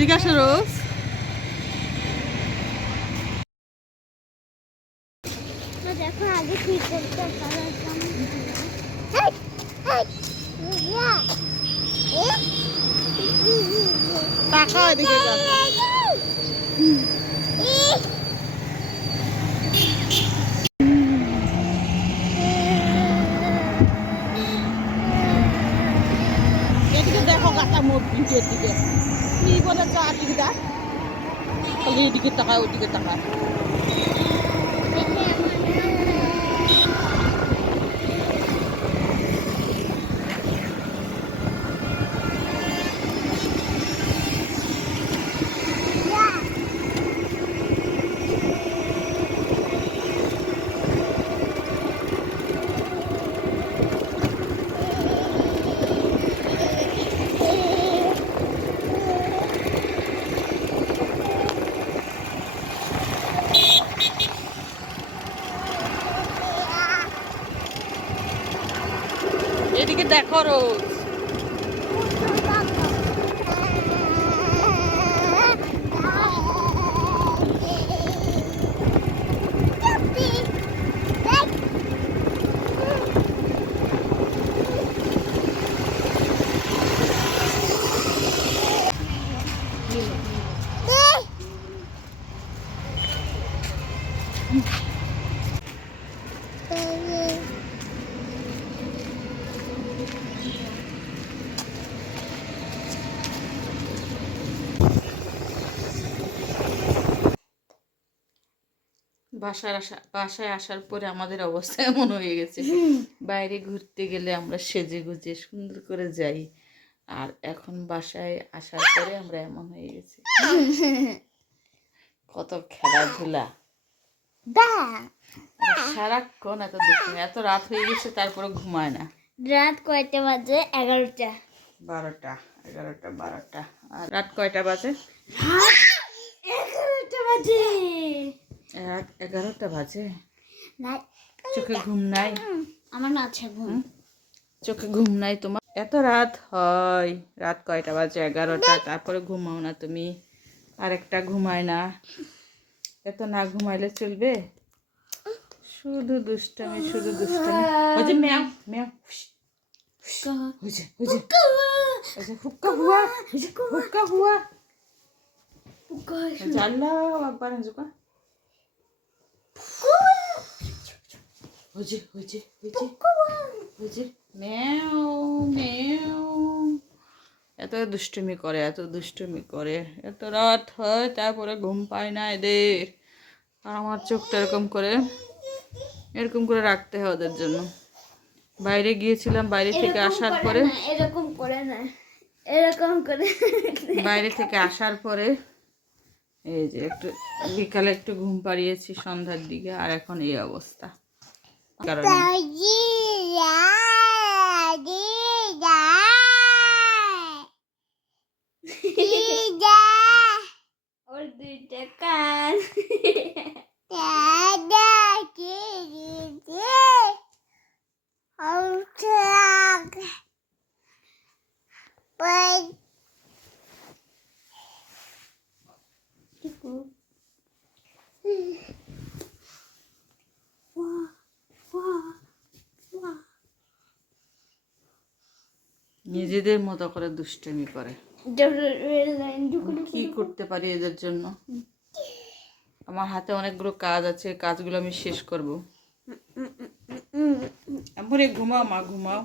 এদিকে আসো রোজ দেখো আগে কি করতে টাকা এদিকে। এদিকে দেখো গাটা মোট ভিডিওর দিকে কি বলে যা দিকে খালি এদিকে তাকায় ওদিকে তাকায় এদিকে দেখো রোজ। বাসায় আসা বাসায় আসার পরে আমাদের অবস্থা এমন হয়ে গেছে। বাইরে ঘুরতে গেলে আমরা সেজে গুজে সুন্দর করে যাই। আর এখন বাসায় আসার পরে আমরা এমন হয়ে গেছি। কত খেলাধুলা। সারাক্ষণ এত দুষ্টুমি এত রাত হয়ে গেছে তারপরে ঘুমায় না। রাত কয়টা বাজে? এগারোটা। বারোটা এগারোটা বারোটা। আর রাত কয়টা বাজে? এগারোটা বাজে। রাত এগারোটা বাজে। চোখে ঘুম নাই? আমার না আছে ঘুম। চোখে ঘুম নাই তোমার? এত রাত হয় রাত কয়টা বাজে? এগারোটা তারপরে ঘুমাও না তুমি। আরেকটা ঘুমায় না। এত না ঘুমাইলে চলবে? শুধু দুষ্টামি শুধু দুষ্টামি। ওই যে ম্যাও ম্যাও ওই যে ওই যে। ওই যে হুক্কা হুয়া ওই যে হুক্কা হুয়া। আল্লাহ আকবার জুকা ওই যে ওই যে ম্যাও ম্যাও এত দুষ্টুমি করে এত দুষ্টুমি করে। এত রাত হয় তারপরে ঘুম পায় না এদের। আর আমার চোখটা এরকম করে এরকম করে রাখতে হয় ওদের জন্য। বাইরে গিয়েছিলাম বাইরে থেকে আসার পরে এরকম করে না। এরকম করে বাইরে থেকে আসার পরে এই যে একটু বিকালে একটু ঘুম পাড়িয়েছি সন্ধ্যার দিকে আর এখন এই অবস্থা। কারণে নিজেদের মতো করে দুষ্টুমি করে কি করতে পারি এদের জন্য আমার হাতে অনেকগুলো কাজ আছে কাজগুলো আমি শেষ করব ঘুমাও মা ঘুমাও